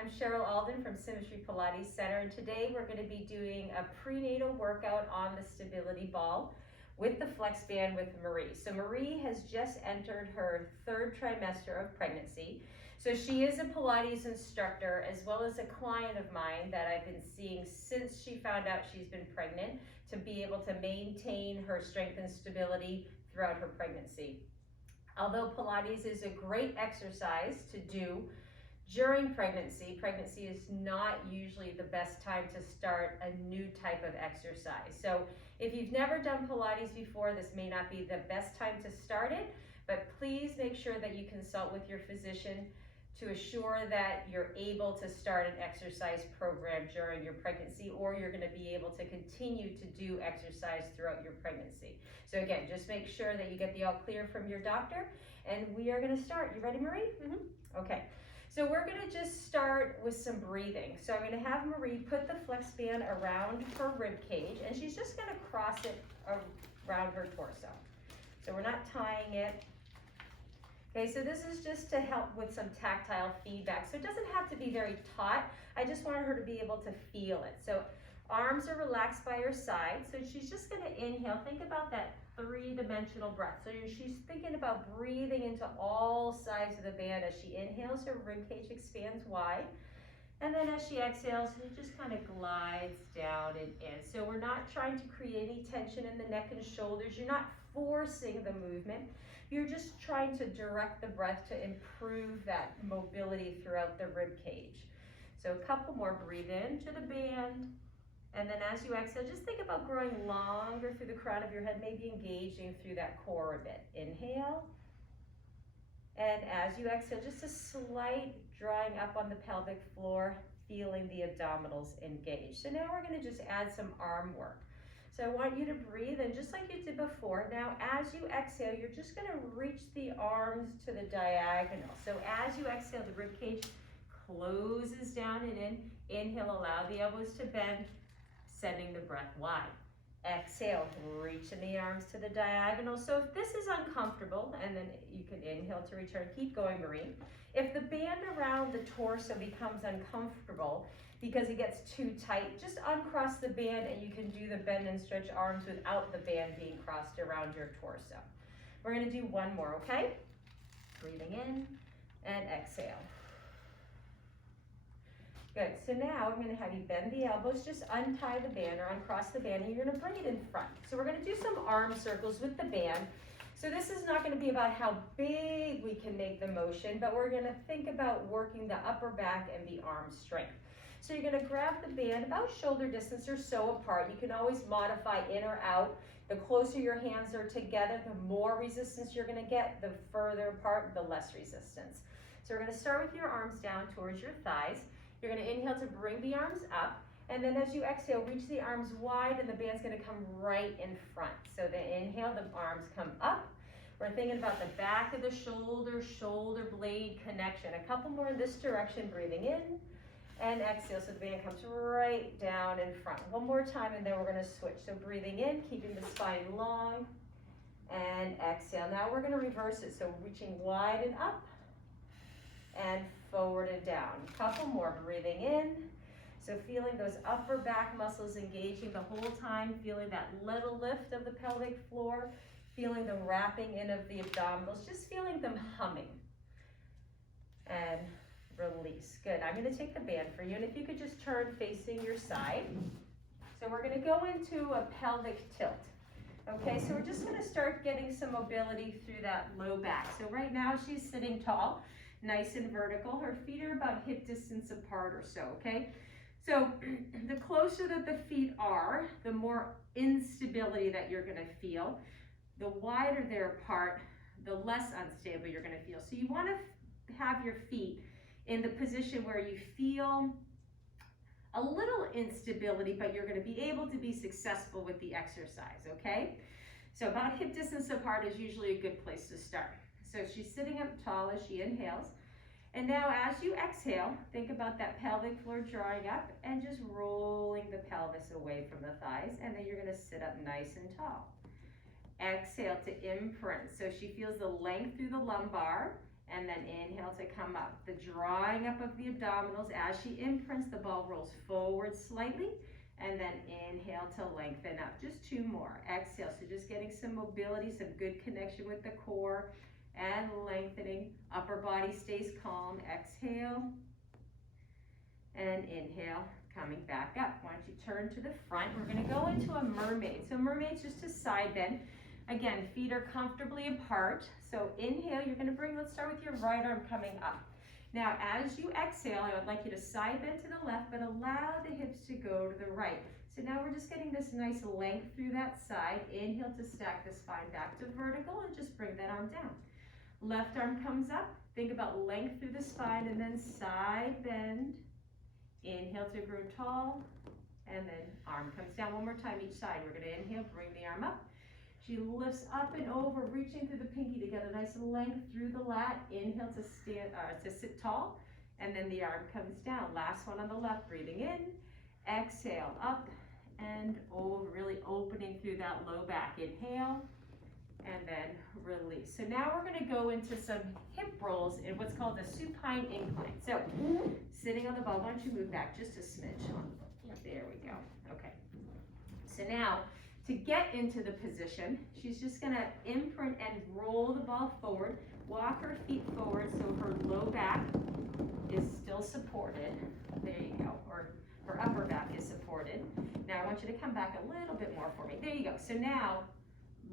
I'm Cheryl Alden from Symmetry Pilates Center, and today we're going to be doing a prenatal workout on the stability ball with the flexband with Marie. So Marie has just entered her third trimester of pregnancy. So she is a Pilates instructor as well as a client of mine that I've been seeing since she found out she's been pregnant to be able to maintain her strength and stability throughout her pregnancy. Although Pilates is a great exercise to do during pregnancy, pregnancy is not usually the best time to start a new type of exercise. So if you've never done Pilates before, this may not be the best time to start it, but please make sure that you consult with your physician to assure that you're able to start an exercise program during your pregnancy, or you're going to be able to continue to do exercise throughout your pregnancy. So again, just make sure that you get the all clear from your doctor, and we are going to start. You ready, Marie? Okay. So we're going to just start with some breathing. So I'm going to have Marie put the flex band around her rib cage, and she's just going to cross it around her torso. So we're not tying it. Okay, so this is just to help with some tactile feedback. So it doesn't have to be very taut. I just wanted her to be able to feel it. So arms are relaxed by her side. So she's just going to inhale. Think about that three-dimensional breath. So she's thinking about breathing into all sides of the band. As she inhales, her rib cage expands wide. And then as she exhales, it just kind of glides down and in. So we're not trying to create any tension in the neck and shoulders. You're not forcing the movement. You're just trying to direct the breath to improve that mobility throughout the rib cage. So a couple more. Breathe into the band. And then as you exhale, just think about growing longer through the crown of your head, maybe engaging through that core a bit. Inhale. And as you exhale, just a slight drawing up on the pelvic floor, feeling the abdominals engage. So now we're going to just add some arm work. So I want you to breathe, and just like you did before, now as you exhale, you're just going to reach the arms to the diagonal. So as you exhale, the rib cage closes down and in. Inhale, allow the elbows to bend, sending the breath wide. Exhale, reaching the arms to the diagonal. So if this is uncomfortable, and then you can inhale to return, keep going, Marie. If the band around the torso becomes uncomfortable because it gets too tight, just uncross the band and you can do the bend and stretch arms without the band being crossed around your torso. We're going to do one more, okay? Breathing in and exhale. Good, so now I'm going to have you bend the elbows, just untie the band or uncross the band, and you're going to bring it in front. So we're going to do some arm circles with the band. So this is not going to be about how big we can make the motion, but we're going to think about working the upper back and the arm strength. So you're going to grab the band about shoulder distance or so apart. You can always modify in or out. The closer your hands are together, the more resistance you're going to get. The further apart, the less resistance. So we're going to start with your arms down towards your thighs. You're going to inhale to bring the arms up, and then as you exhale, reach the arms wide, and the band's going to come right in front. So the inhale, the arms come up. We're thinking about the back of the shoulder blade connection. A couple more in this direction, breathing in and exhale, so the band comes right down in front. One more time, and then we're going to switch. So breathing in, keeping the spine long, and exhale. Now we're going to reverse it, so reaching wide and up, and forward and down. Couple more, breathing in. So feeling those upper back muscles engaging the whole time, feeling that little lift of the pelvic floor, feeling the wrapping in of the abdominals, just feeling them humming. And release. Good. I'm going to take the band for you, and if you could just turn facing your side. So we're going to go into a pelvic tilt. Okay, so we're just going to start getting some mobility through that low back. So right now she's sitting tall, nice and vertical. Her feet are about hip distance apart or so, okay? So the closer that the feet are, the more instability that you're going to feel. The wider they're apart, the less unstable you're going to feel. So you want to have your feet in the position where you feel a little instability, but you're going to be able to be successful with the exercise, okay? So about hip distance apart is usually a good place to start. So she's sitting up tall as she inhales. And now as you exhale, think about that pelvic floor drawing up and just rolling the pelvis away from the thighs. And then you're going to sit up nice and tall. Exhale to imprint. So she feels the length through the lumbar and then inhale to come up. The drawing up of the abdominals as she imprints, the ball rolls forward slightly, and then inhale to lengthen up. Just 2 more. Exhale, so just getting some mobility, some good connection with the core, and lengthening. Upper body stays calm. Exhale, and inhale, coming back up. Why don't you turn to the front? We're gonna go into a mermaid. So mermaid's just a side bend. Again, feet are comfortably apart. So inhale, you're gonna bring, let's start with your right arm coming up. Now, as you exhale, I would like you to side bend to the left, but allow the hips to go to the right. So now we're just getting this nice length through that side. Inhale to stack the spine back to vertical and just bring that arm down. Left arm comes up. Think about length through the spine and then side bend. Inhale to grow tall, and then arm comes down. One more time each side. We're gonna inhale, bring the arm up. She lifts up and over, reaching through the pinky to get a nice length through the lat. Inhale to stand, to sit tall, and then the arm comes down. Last one on the left, breathing in. Exhale, up and over, really opening through that low back. Inhale, and then release. So now we're gonna go into some hip rolls in what's called the supine incline. So, sitting on the ball, why don't you move back just a smidge? There we go, okay. So now, to get into the position, she's just gonna imprint and roll the ball forward, walk her feet forward so her low back is still supported. There you go, or her upper back is supported. Now I want you to come back a little bit more for me. There you go. So now,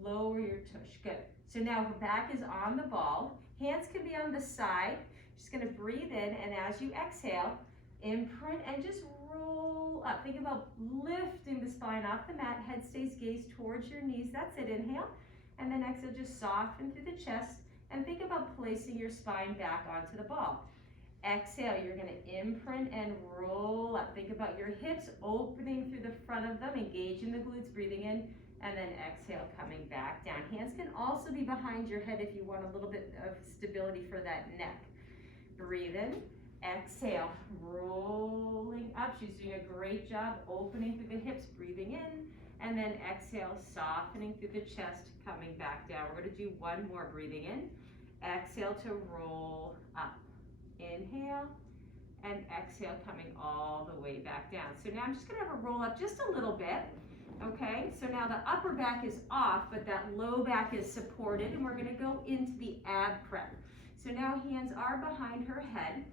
lower your tush, good. So now her back is on the ball. Hands can be on the side. Just gonna breathe in, and as you exhale, imprint and just roll up. Think about lifting the spine off the mat. Head stays gazed towards your knees. That's it, inhale. And then exhale, just soften through the chest. And think about placing your spine back onto the ball. Exhale, you're gonna imprint and roll up. Think about your hips opening through the front of them, engaging the glutes, breathing in, and then exhale, coming back down. Hands can also be behind your head if you want a little bit of stability for that neck. Breathe in, exhale, rolling up. She's doing a great job opening through the hips, breathing in, and then exhale, softening through the chest, coming back down. We're gonna do one more, breathing in, exhale to roll up. Inhale, and exhale, coming all the way back down. So now I'm just gonna have her roll up just a little bit. Okay, so now the upper back is off, but that low back is supported, and we're gonna go into the ab prep. So now hands are behind her head.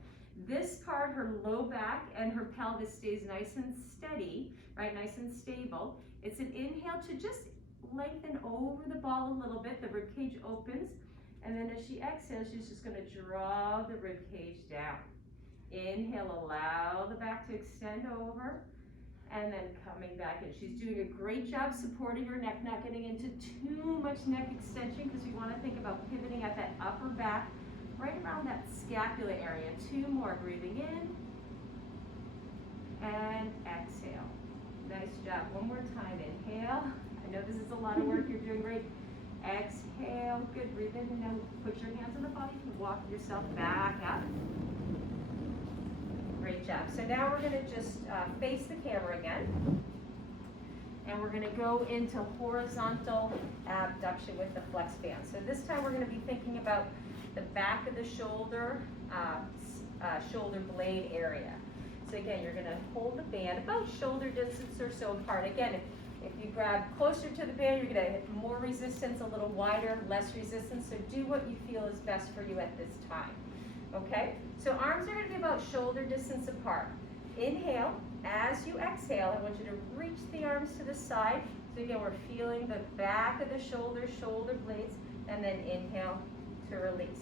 This part, her low back and her pelvis stays nice and steady, right, nice and stable. It's an inhale to just lengthen over the ball a little bit. The rib cage opens, and then as she exhales, she's just gonna draw the rib cage down. Inhale, allow the back to extend over, and then coming back in. She's doing a great job supporting her neck, not getting into too much neck extension, because we want to think about pivoting at that upper back, right around that scapula area. 2 more, breathing in, and exhale. Nice job. One more time, inhale. I know this is a lot of work, you're doing great. Exhale, good, breathe in, and now put your hands on the body, walk yourself back up. Great job. So now we're going to just face the camera again. And we're going to go into horizontal abduction with the flex band. So this time we're going to be thinking about the back of the shoulder, shoulder blade area. So again, you're going to hold the band about shoulder distance or so apart. Again, if you grab closer to the band, you're going to hit more resistance, a little wider, less resistance. So do what you feel is best for you at this time. Okay, so arms are going to be about shoulder distance apart. Inhale, as you exhale, I want you to reach the arms to the side. So again, we're feeling the back of the shoulder, shoulder blades, and then inhale to release.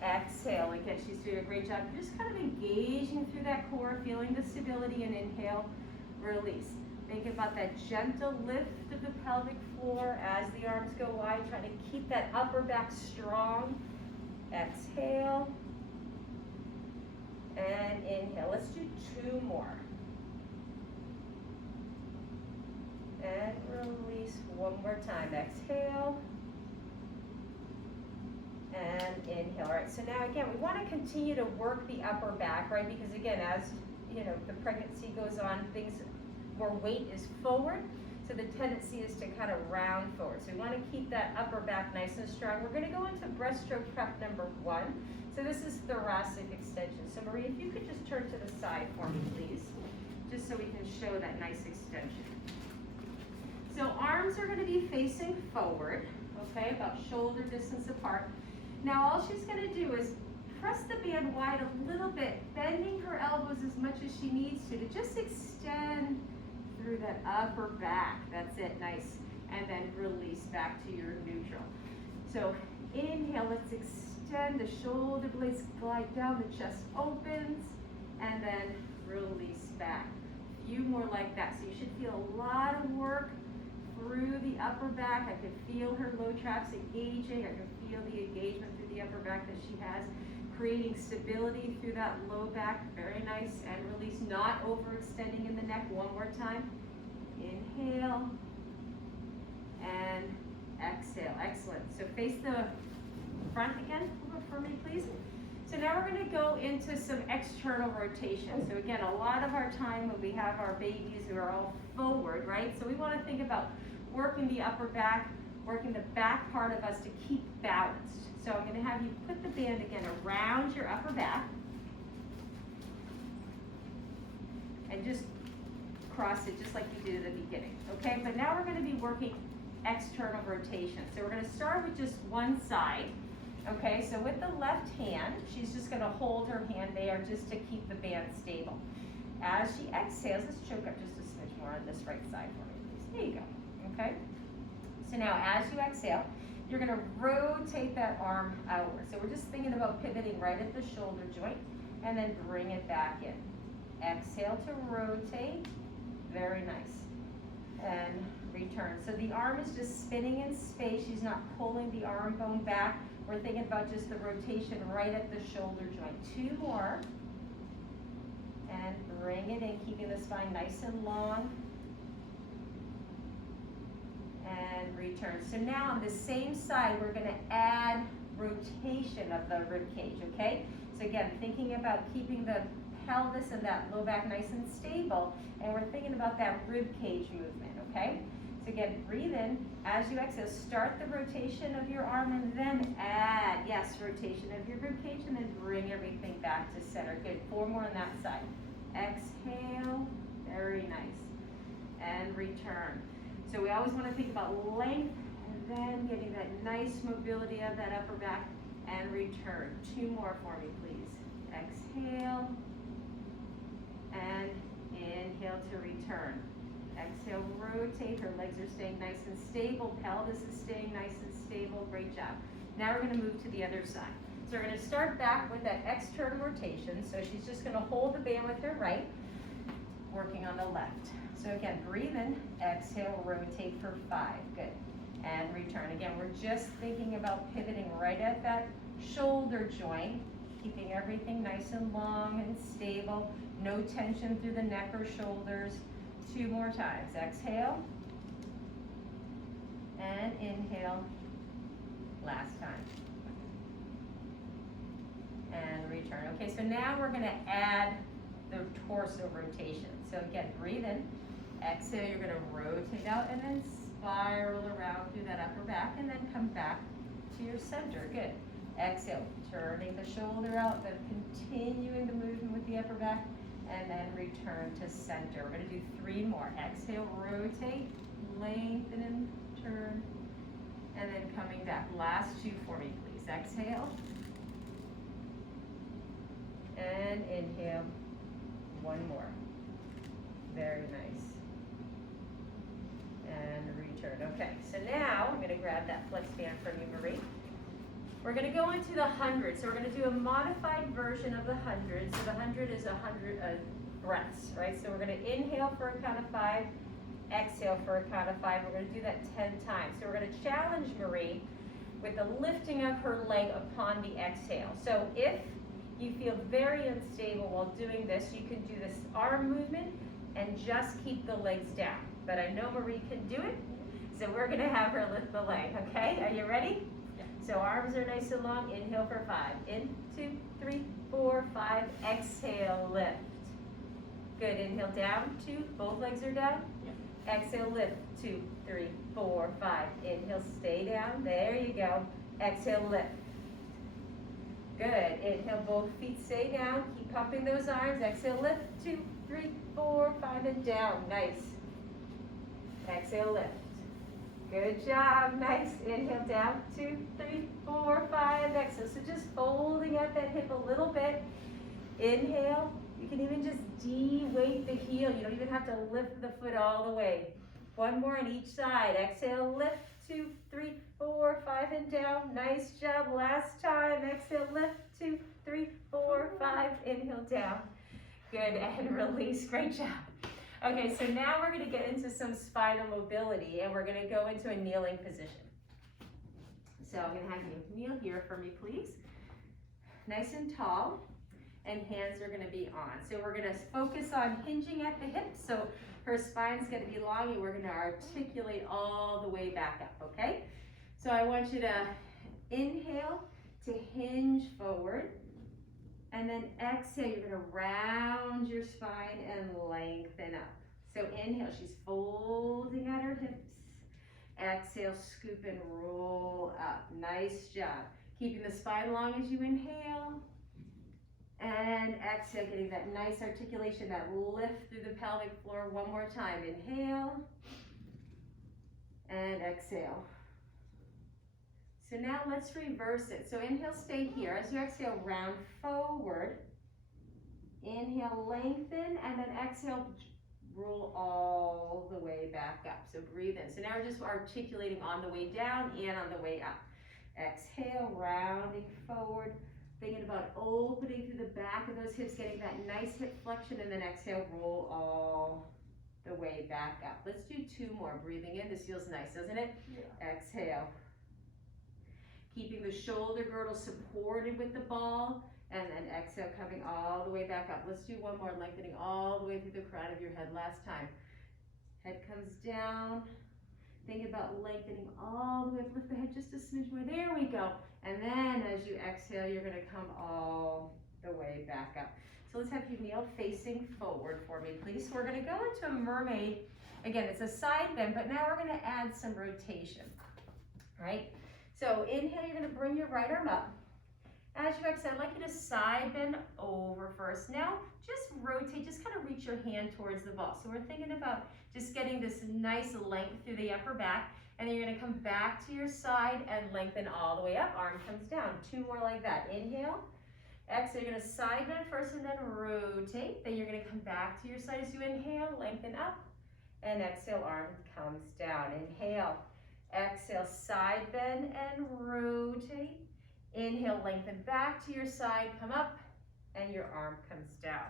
Exhale, again, she's doing a great job. Just kind of engaging through that core, feeling the stability, and inhale, release. Think about that gentle lift of the pelvic floor as the arms go wide, trying to keep that upper back strong. Exhale. And inhale. Let's do 2 more. And release one more time. Exhale. And inhale. All right, so now again, we want to continue to work the upper back, right? Because again, as you know, the pregnancy goes on, more weight is forward. So the tendency is to kind of round forward. So we want to keep that upper back nice and strong. We're going to go into breaststroke prep number 1. So this is thoracic extension. So Marie, if you could just turn to the side for me, please, just so we can show that nice extension. So arms are going to be facing forward, okay, about shoulder distance apart. Now all she's going to do is press the band wide a little bit, bending her elbows as much as she needs to just extend through that upper back. That's it, nice. And then release back to your neutral. So inhale, let's extend, the shoulder blades glide down, the chest opens, and then release back. A few more like that. So you should feel a lot of work through the upper back. I could feel her low traps engaging. I could feel the engagement through the upper back that she has, creating stability through that low back. Very nice. And release, not overextending in the neck. One more time. Inhale and exhale. Excellent. So face the front again for me, please. So now we're going to go into some external rotation. So again, a lot of our time when we have our babies who are all forward, right? So we want to think about working the upper back, working the back part of us to keep balanced. So I'm going to have you put the band again around your upper back and just cross it just like you did at the beginning, okay? But now we're going to be working external rotation. So we're going to start with just one side, okay? So with the left hand, she's just going to hold her hand there just to keep the band stable. As she exhales, let's choke up just a smidge more on this right side for me, please. There you go, okay? So now as you exhale, you're going to rotate that arm outward. So we're just thinking about pivoting right at the shoulder joint and then bring it back in. Exhale to rotate. Very nice. And return. So the arm is just spinning in space. She's not pulling the arm bone back. We're thinking about just the rotation right at the shoulder joint. 2 more. And bring it in, keeping the spine nice and long. And return. So now on the same side, we're going to add rotation of the rib cage, okay? So again, thinking about keeping the pelvis and that low back nice and stable, and we're thinking about that rib cage movement, okay? So again, breathe in. As you exhale, start the rotation of your arm and then add, yes, rotation of your rib cage, and then bring everything back to center. Good. 4 more on that side. Exhale. Very nice. And return. So we always want to think about length and then getting that nice mobility of that upper back and return. 2 more for me, please. Exhale. And inhale to return. Exhale, rotate. Her legs are staying nice and stable. Pelvis is staying nice and stable. Great job. Now we're going to move to the other side. So we're going to start back with that external rotation. So she's just going to hold the band with her right, working on the left. So again, breathe in, exhale, rotate for 5. Good. And return. Again, we're just thinking about pivoting right at that shoulder joint, keeping everything nice and long and stable. No tension through the neck or shoulders. 2 more times. Exhale. And inhale. Last time. And return. Okay, so now we're going to add the torso rotation. So again, breathe in. Exhale, you're going to rotate out and then spiral around through that upper back and then come back to your center. Good. Exhale, turning the shoulder out, then continuing the movement with the upper back, and then return to center. We're going to do 3 more. Exhale, rotate, lengthen and turn, and then coming back. Last 2 for me, please. Exhale, and inhale. 1 more. Very nice. And return. Okay, so now I'm going to grab that flex band from you, Marie. We're going to go into the 100. So we're going to do a modified version of the 100. So the 100 is 100 breaths, right? So we're going to inhale for a count of 5, exhale for a count of 5. We're going to do that 10 times. So we're going to challenge Marie with the lifting of her leg upon the exhale. So if you feel very unstable while doing this, you can do this arm movement and just keep the legs down. But I know Marie can do it, so we're going to have her lift the leg, okay? Are you ready? Yeah. So arms are nice and long. Inhale for 5. In, 2, 3, 4, 5. Exhale, lift. Good. Inhale down. 2. Both legs are down. Yeah. Exhale, lift. 2, 3, 4, 5. Inhale, stay down. There you go. Exhale, lift. Good. Inhale, both feet stay down. Keep pumping those arms. Exhale, lift. 2, 3, 4, 5, and down. Nice. Exhale, lift. Good job. Nice. Inhale, down. 2, 3, 4, 5. Exhale. So just folding at that hip a little bit. Inhale. You can even just de-weight the heel. You don't even have to lift the foot all the way. One more on each side. Exhale, lift. 2, 3, 4, 5, and down. Nice job. Last time. Exhale, lift. 2, 3, 4, 5. Inhale, down. Good, and release. Great job. Okay, so now we're going to get into some spinal mobility, and we're going to go into a kneeling position. So I'm going to have you kneel here for me, please. Nice and tall, and hands are going to be on. So we're going to focus on hinging at the hips. So her spine's going to be long, and we're going to articulate all the way back up, okay? So I want you to inhale to hinge forward, and then exhale, you're going to round your spine and lengthen up. So inhale, she's folding at her hips. Exhale, scoop and roll up. Nice job. Keeping the spine long as you inhale. And exhale, getting that nice articulation, that lift through the pelvic floor. One more time. Inhale. And exhale. So now let's reverse it. So inhale, stay here. As you exhale, round forward. Inhale, lengthen, and then exhale, roll all the way back up. So breathe in. So now we're just articulating on the way down and on the way up. Exhale, rounding forward. Thinking about opening through the back of those hips, getting that nice hip flexion, and then exhale, roll all the way back up. Let's do 2 more. Breathing in. This feels nice, doesn't it? Yeah. Exhale. Keeping the shoulder girdle supported with the ball, and then exhale, coming all the way back up. Let's do 1 more, lengthening all the way through the crown of your head. Last time. Head comes down. Think about lengthening all the way. Lift the head just a smidge more. There we go. And then as you exhale, you're going to come all the way back up. So let's have you kneel facing forward for me, please. So we're going to go into a mermaid. Again, it's a side bend, but now we're going to add some rotation. All right? So inhale, you're going to bring your right arm up. As you exhale, I'd like you to side bend over first. Now, just rotate, just kind of reach your hand towards the ball. So we're thinking about just getting this nice length through the upper back, and then you're going to come back to your side and lengthen all the way up. Arm comes down. 2 more like that. Inhale. Exhale, you're going to side bend first and then rotate. Then you're going to come back to your side as you inhale, lengthen up, and exhale, arm comes down. Inhale. Exhale, side bend and rotate. Inhale, lengthen back to your side, come up, and your arm comes down.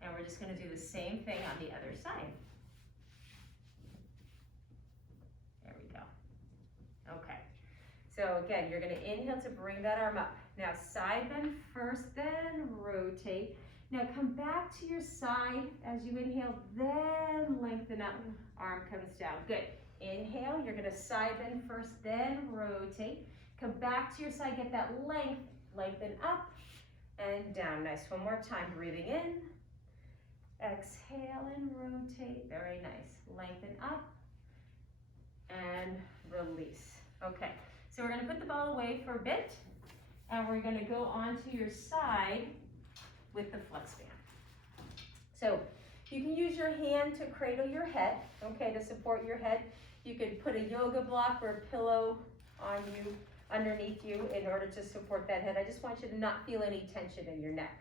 And we're just going to do the same thing on the other side. There we go. Okay. So again, you're going to inhale to bring that arm up. Now side bend first, then rotate. Now come back to your side as you inhale, then lengthen up, arm comes down. Good. Inhale, you're going to side bend first, then rotate. Come back to your side, get that length, lengthen up and down. Nice. 1 more time, breathing in. Exhale and rotate. Very nice. Lengthen up and release. Okay, so we're going to put the ball away for a bit, and we're going to go onto your side with the flex band. So you can use your hand to cradle your head, okay, to support your head. You could put a yoga block or a pillow on you, underneath you, in order to support that head. I just want you to not feel any tension in your neck.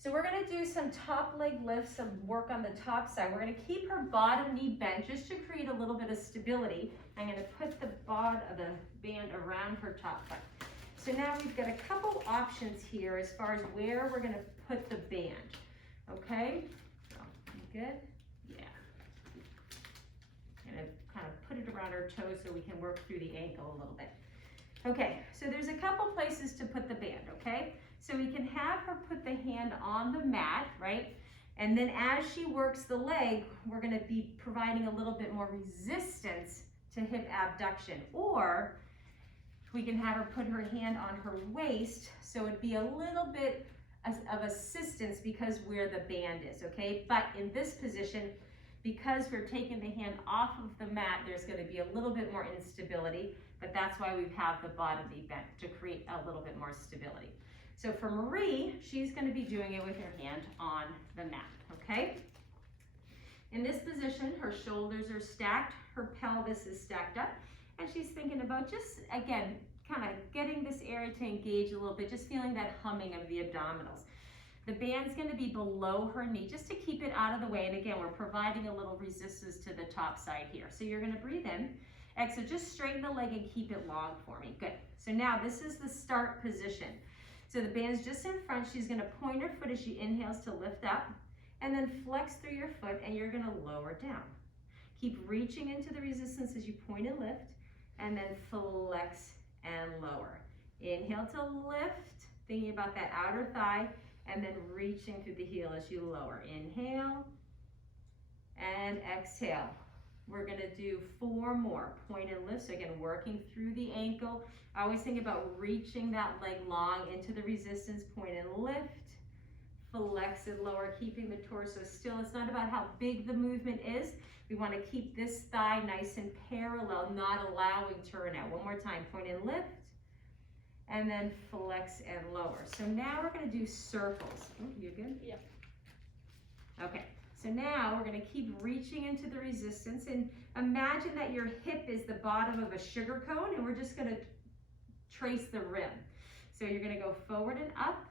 So we're going to do some top leg lifts, some work on the top side. We're going to keep her bottom knee bent just to create a little bit of stability. I'm going to put the bottom of the band around her top foot. So now we've got a couple options here as far as where we're going to put the band. Okay? So, good? Yeah. I'm going to kind of put it around her toes so we can work through the ankle a little bit. Okay, so there's a couple places to put the band, okay? So we can have her put the hand on the mat, right? And then as she works the leg, we're gonna be providing a little bit more resistance to hip abduction. Or we can have her put her hand on her waist, so it'd be a little bit of assistance because where the band is, okay? But in this position, because we're taking the hand off of the mat, there's gonna be a little bit more instability, but that's why we have the bottom knee bent, to create a little bit more stability. So for Marie, she's gonna be doing it with her hand on the mat, okay? In this position, her shoulders are stacked, her pelvis is stacked up, and she's thinking about just, again, kind of getting this area to engage a little bit, just feeling that humming of the abdominals. The band's gonna be below her knee, just to keep it out of the way, and again, we're providing a little resistance to the top side here. So you're gonna breathe in, exhale, just straighten the leg and keep it long for me, good. So now this is the start position. So the band's just in front, she's gonna point her foot as she inhales to lift up, and then flex through your foot, and you're gonna lower down. Keep reaching into the resistance as you point and lift, and then flex and lower. Inhale to lift, thinking about that outer thigh, and then reaching through the heel as you lower. Inhale, and exhale. We're gonna do 4 more. Point and lift, so again, working through the ankle. I always think about reaching that leg long into the resistance. Point and lift. Flex and lower, keeping the torso still. It's not about how big the movement is. We want to keep this thigh nice and parallel, not allowing turnout. One more time, point and lift, and then flex and lower. So now we're going to do circles. Oh, you good? Yep. Okay, so now we're going to keep reaching into the resistance, and imagine that your hip is the bottom of a sugar cone, and we're just going to trace the rim. So you're going to go forward and up,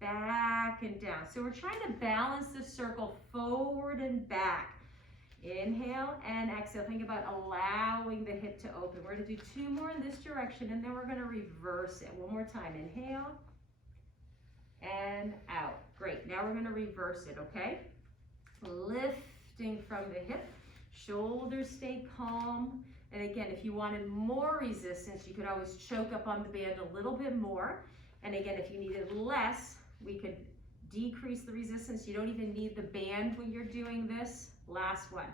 back and down. So we're trying to balance the circle forward and back. Inhale and exhale. Think about allowing the hip to open. We're going to do 2 more in this direction, and then we're going to reverse it. One more time. Inhale and out. Great. Now we're going to reverse it, okay? Lifting from the hip. Shoulders stay calm. And again, if you wanted more resistance, you could always choke up on the band a little bit more. And again, if you needed less, we could decrease the resistance. You don't even need the band when you're doing this. Last one.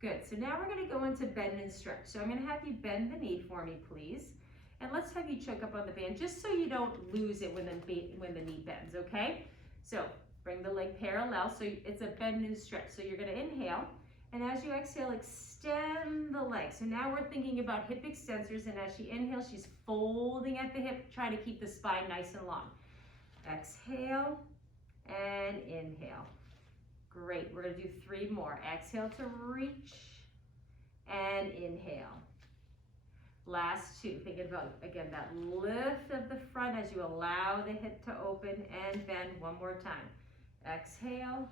Good, so now we're gonna go into bend and stretch. So I'm gonna have you bend the knee for me, please. And let's have you choke up on the band, just so you don't lose it when the knee bends, okay? So bring the leg parallel, so it's a bend and stretch. So you're gonna inhale, and as you exhale, extend the leg. So now we're thinking about hip extensors, and as she inhales, she's folding at the hip, trying to keep the spine nice and long. Exhale and inhale. Great, we're gonna do 3 more. Exhale to reach and inhale. Last 2, thinking about, again, that lift of the front as you allow the hip to open and bend. One more time. Exhale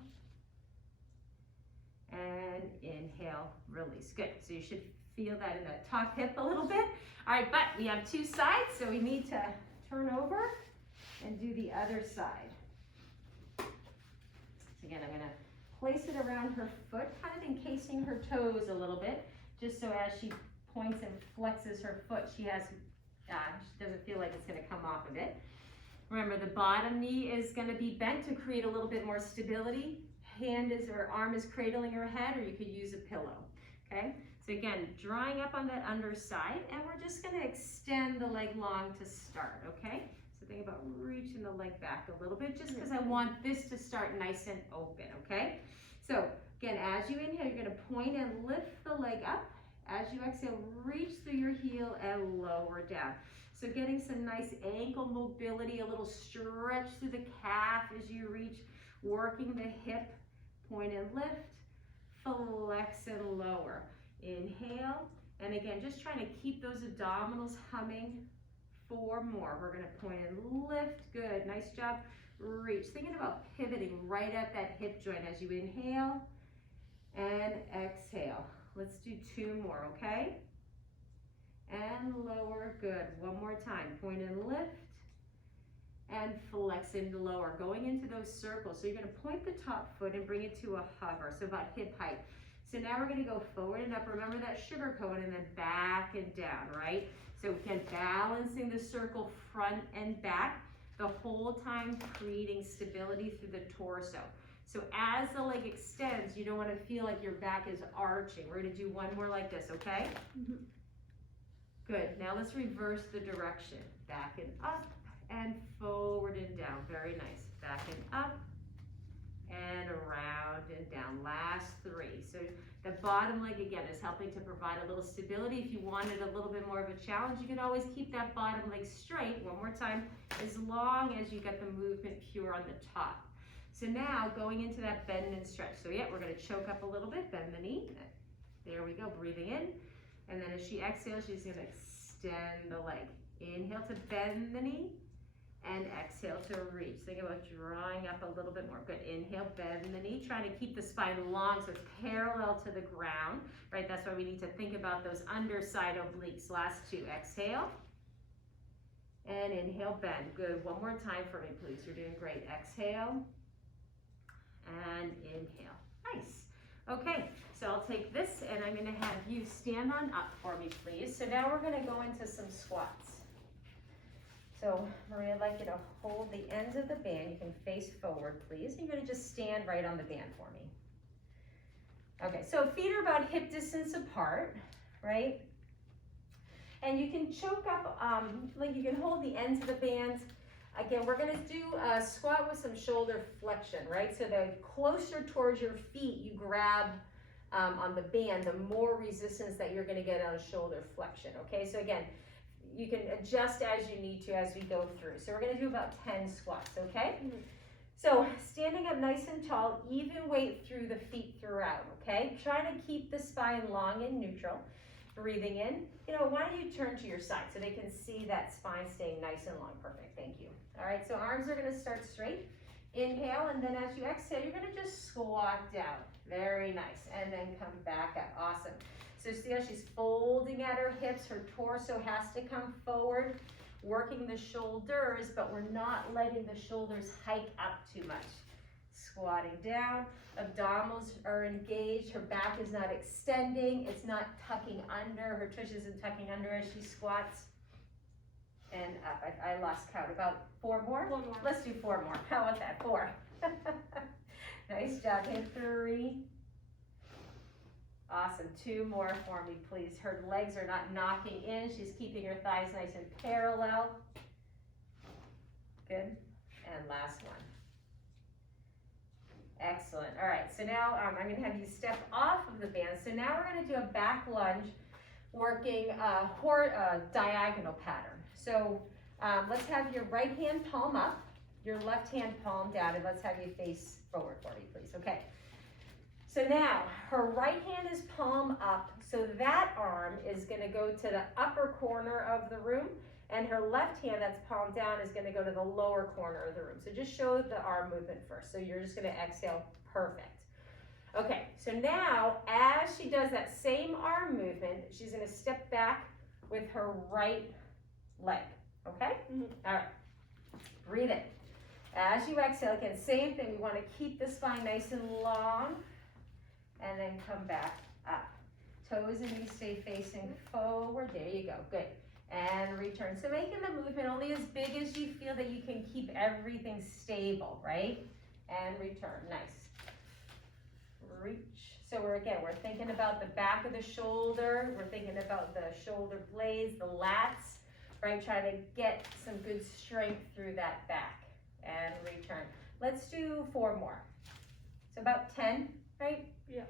and inhale, release. Good, so you should feel that in the top hip a little bit. All right, but we have 2 sides, so we need to turn over and do the other side. So again, I'm gonna place it around her foot, kind of encasing her toes a little bit, just so as she points and flexes her foot, she doesn't feel like it's gonna come off of it. Remember, the bottom knee is gonna be bent to create a little bit more stability. Arm is cradling her head, or you could use a pillow, okay? So again, drawing up on that underside, and we're just gonna extend the leg long to start, okay? So think about reaching the leg back a little bit, just because I want this to start nice and open, okay? So again, as you inhale, you're gonna point and lift the leg up. As you exhale, reach through your heel and lower down. So getting some nice ankle mobility, a little stretch through the calf as you reach, working the hip, point and lift, flex and lower. Inhale, and again, just trying to keep those abdominals humming. 4 more. We're gonna point and lift, good, nice job. Reach, thinking about pivoting right at that hip joint as you inhale and exhale. Let's do 2 more, okay? And lower, good. 1 more time, point and lift and flex into lower, going into those circles. So you're gonna point the top foot and bring it to a hover, so about hip height. So now we're gonna go forward and up. Remember that sugar cone, and then back and down, right? So again, balancing the circle front and back, the whole time creating stability through the torso. So as the leg extends, you don't wanna feel like your back is arching. We're gonna do 1 more like this, okay? Mm-hmm. Good, now let's reverse the direction. Back and up and forward and down, very nice. Back and up and around and down. Last 3. So The bottom leg, again, is helping to provide a little stability. If you wanted a little bit more of a challenge, you can always keep that bottom leg straight. One more time, as long as you get the movement pure on the top. So now, going into that bend and stretch. So yeah, we're gonna choke up a little bit, bend the knee. There we go, breathing in. And then as she exhales, she's gonna extend the leg. Inhale to bend the knee, and exhale to reach. Think about drawing up a little bit more. Good, inhale, bend the knee, trying to keep the spine long so it's parallel to the ground, right? That's why we need to think about those underside obliques. Last two, exhale, and inhale, bend. Good, one more time for me, please. You're doing great. Exhale, and inhale. Nice. Okay, so I'll take this and I'm gonna have you stand on up for me, please. So now we're gonna go into some squats. So Marie, I'd like you to hold the ends of the band. You can face forward, please. You're gonna just stand right on the band for me. Okay, so feet are about hip distance apart, right? And you can choke up, like you can hold the ends of the bands. Again, we're gonna do a squat with some shoulder flexion, right? So the closer towards your feet you grab on the band, the more resistance that you're gonna get on a shoulder flexion, okay? So again, you can adjust as you need to as we go through. So we're gonna do about 10 squats, okay? So standing up nice and tall, even weight through the feet throughout, okay? Try to keep the spine long and neutral. Breathing in, why don't you turn to your side so they can see that spine staying nice and long. Perfect, thank you. All right, so arms are gonna start straight. Inhale, and then as you exhale, you're gonna just squat down. Very nice, and then come back up, awesome. So see how she's folding at her hips, her torso has to come forward, working the shoulders, but we're not letting the shoulders hike up too much. Squatting down, abdominals are engaged, her back is not extending, it's not tucking under, her tush isn't tucking under as she squats. And up, I lost count, about 4 more? 4 more. Let's do 4 more, how about that, 4. Nice job, and 3. Awesome, 2 more for me, please. Her legs are not knocking in. She's keeping her thighs nice and parallel. Good, and last one. Excellent, all right, so now I'm gonna have you step off of the band. So now we're gonna do a back lunge, working a diagonal pattern. So let's have your right hand palm up, your left hand palm down, and let's have you face forward for me, please, okay. So now, her right hand is palm up, so that arm is gonna go to the upper corner of the room, and her left hand that's palm down is gonna go to the lower corner of the room. So just show the arm movement first. So you're just gonna exhale, perfect. Okay, so now, as she does that same arm movement, she's gonna step back with her right leg, okay? All right, breathe in. As you exhale, again, same thing, we wanna keep the spine nice and long, and then come back up. Toes and knees stay facing forward. There you go, good. And return. So making the movement only as big as you feel that you can keep everything stable, right? And return, nice. Reach. So we're thinking about the back of the shoulder. We're thinking about the shoulder blades, the lats, right? Trying to get some good strength through that back. And return. Let's do 4 more. So about 10, right? Yeah.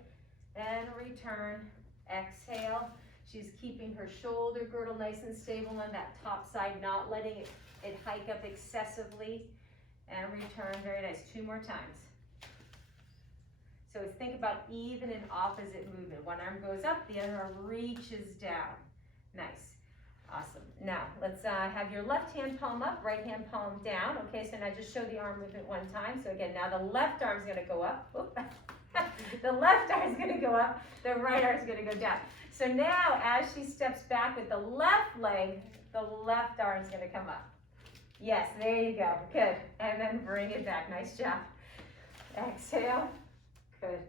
And return, exhale. She's keeping her shoulder girdle nice and stable on that top side, not letting it hike up excessively. And return, very nice, 2 more times. So think about even and opposite movement. One arm goes up, the other arm reaches down. Nice, awesome. Now, let's have your left hand palm up, right hand palm down. Okay, so now just show the arm movement 1 time. So again, now the left arm's gonna go up. Whoop. The left arm's gonna go up, the right arm's gonna go down. So now, as she steps back with the left leg, the left arm's gonna come up. Yes, there you go, good. And then bring it back, nice job. Exhale, good.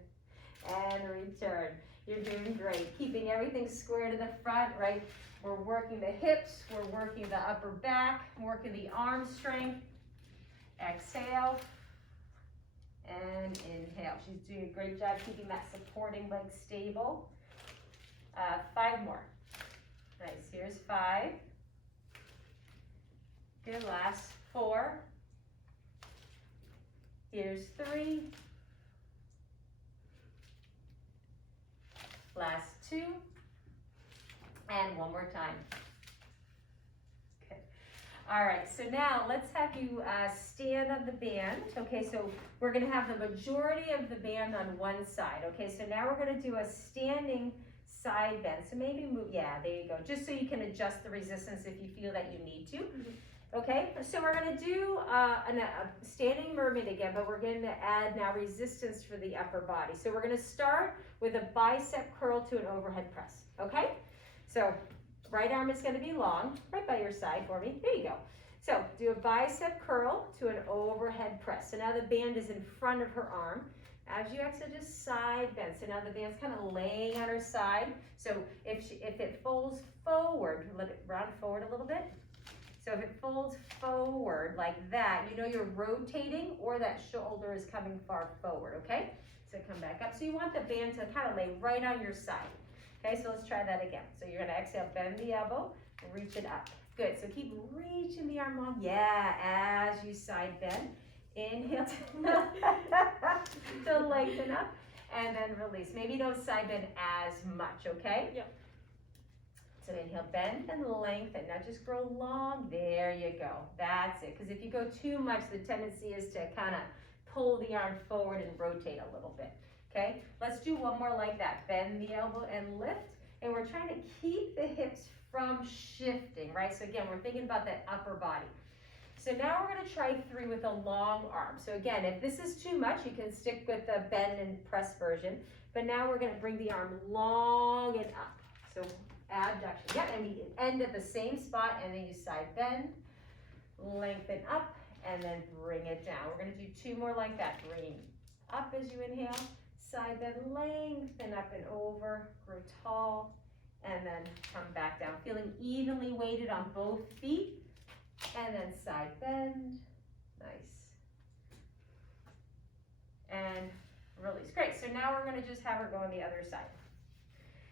And return. You're doing great. Keeping everything square to the front, right? We're working the hips, we're working the upper back, working the arm strength. Exhale. And inhale. She's doing a great job keeping that supporting leg stable. 5 more. Nice, here's 5. Good, last 4. Here's 3. Last 2. And one more time. Okay. All right, so now let's have you stand on the band. Okay, so we're gonna have the majority of the band on one side. Okay, so now we're gonna do a standing side bend. So maybe move, yeah, there you go. Just so you can adjust the resistance if you feel that you need to. Okay, so we're gonna do a standing mermaid again, but we're gonna add now resistance for the upper body. So we're gonna start with a bicep curl to an overhead press, okay? So right arm is gonna be long, right by your side for me. There you go. So do a bicep curl to an overhead press. So now the band is in front of her arm. As you exhale, just side bend. So now the band's kind of laying on her side. So if it folds forward, let it round forward a little bit. So if it folds forward like that, you know you're rotating or that shoulder is coming far forward, okay? So come back up. So you want the band to kind of lay right on your side. Okay, so let's try that again. So you're gonna exhale, bend the elbow, reach it up. Good, so keep reaching the arm long. Yeah, as you side bend. Inhale to lengthen up, and then release. Maybe don't side bend as much, okay? Yep. So inhale, bend and lengthen. Now just grow long. There you go. That's it. Because if you go too much, the tendency is to kind of pull the arm forward and rotate a little bit. Okay? Let's do one more like that. Bend the elbow and lift. And we're trying to keep the hips from shifting, right? So again, we're thinking about that upper body. So now we're going to try 3 with a long arm. So again, if this is too much, you can stick with the bend and press version. But now we're going to bring the arm long and up. So abduction. Yep, and we end at the same spot, and then you side bend, lengthen up, and then bring it down. We're going to do 2 more like that. Bring up as you inhale, side bend, lengthen up and over, grow tall, and then come back down. Feeling evenly weighted on both feet. And then side bend, nice. And release, great. So now we're gonna just have her go on the other side.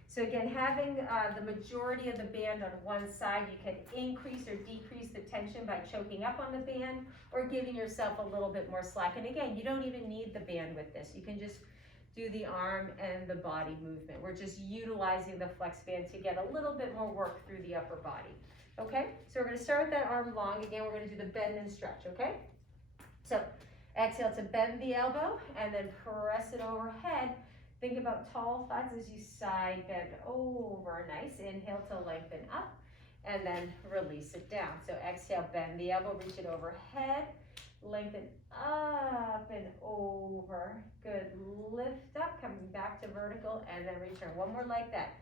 So again, having the majority of the band on one side, you can increase or decrease the tension by choking up on the band or giving yourself a little bit more slack. And again, you don't even need the band with this. You can just do the arm and the body movement. We're just utilizing the flex band to get a little bit more work through the upper body. Okay, so we're going to start with that arm long. Again, we're going to do the bend and stretch, okay? So exhale to bend the elbow and then press it overhead. Think about tall thighs as you side bend over. Nice. Inhale to lengthen up and then release it down. So exhale, bend the elbow, reach it overhead, lengthen up and over. Good. Lift up, coming back to vertical and then return. One more like that.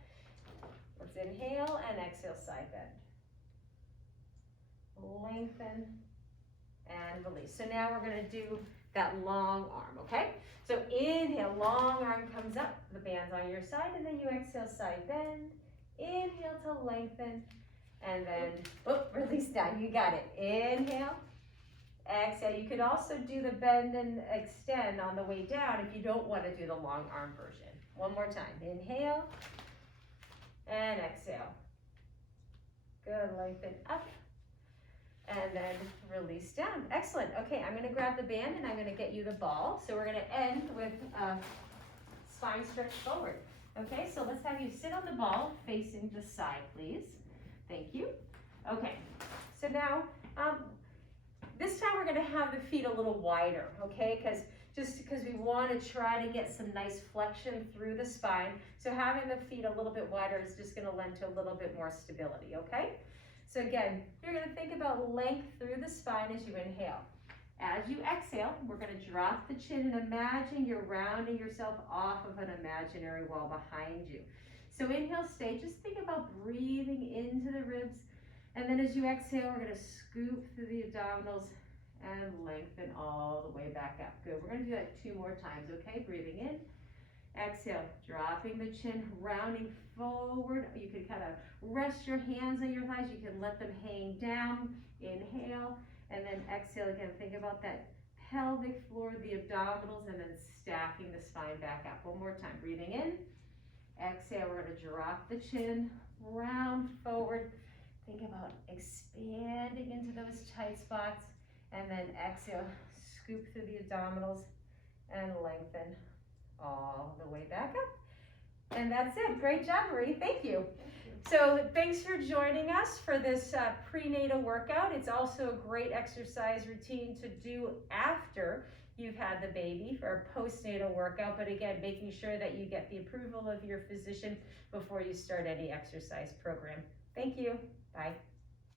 Let's inhale and exhale, side bend. Lengthen and release. So now we're going to do that long arm, okay? So inhale, long arm comes up, the band's on your side, and then you exhale, side bend. Inhale to lengthen, and then release down. You got it. Inhale, exhale. You could also do the bend and extend on the way down if you don't want to do the long arm version. One more time. Inhale and exhale. Good. Lengthen up. And then release down. Excellent. Okay, I'm going to grab the band and I'm going to get you the ball. So we're going to end with spine stretch forward. Okay, so let's have you sit on the ball facing the side, please. Thank you. Okay, so now this time we're going to have the feet a little wider, okay, because we want to try to get some nice flexion through the spine. So having the feet a little bit wider is just going to lend to a little bit more stability, okay? So again, you're going to think about length through the spine as you inhale. As you exhale, we're going to drop the chin and imagine you're rounding yourself off of an imaginary wall behind you. So inhale, stay. Just think about breathing into the ribs. And then as you exhale, we're going to scoop through the abdominals and lengthen all the way back up. Good. We're going to do that 2 more times, okay? Breathing in. Exhale, dropping the chin, rounding forward. You can kind of rest your hands on your thighs. You can let them hang down. Inhale, and then exhale again. Think about that pelvic floor, the abdominals, and then stacking the spine back up. One more time. Breathing in. Exhale, we're going to drop the chin, round forward. Think about expanding into those tight spots. And then exhale, scoop through the abdominals and lengthen all the way back up. And that's it. Great job, Marie. Thank you. So thanks for joining us for this prenatal workout. It's also a great exercise routine to do after you've had the baby for a postnatal workout. But again, making sure that you get the approval of your physician before you start any exercise program. Thank you. Bye.